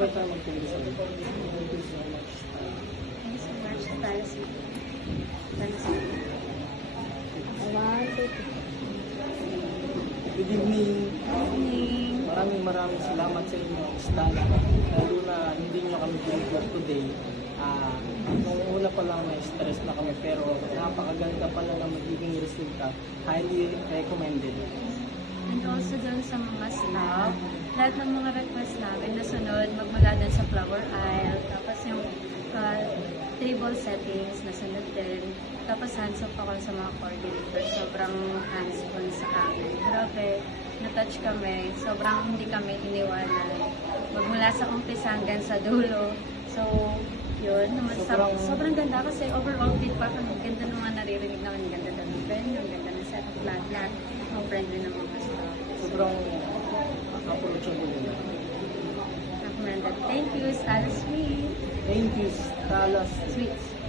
Sabay tayo magtulong sa iyo. Thank you so much. Thank you so much, Talas. Good evening. Evening. Maraming salamat sa inyo, Stana. Lalo na hindi nyo kami binigyan today. Nung una pa lang na-stress na kami pero napakaganda pala ng magiging resulta. Highly recommended. And also dun sa mga staff, lahat ng mga request namin nasunod magmula dun sa flower aisle, tapos yung table settings nasunod din, tapos hands off ako sa mga coordinators, sobrang hands-on sa amin. Grabe, na-touch kami, sobrang hindi kami iniwanan. Magmula sa umpisa hanggang sa dulo. So, yun, sobrang ganda kasi overall feedback, ang ganda ng mga naririnig naman, ang ganda ng venue, ang ganda ng setup, lahat, ang friendly ng mga staff. Sobrang approachable nila. Recommended. Thank you, Stala Sweet. Thank you, Talas. Sweets.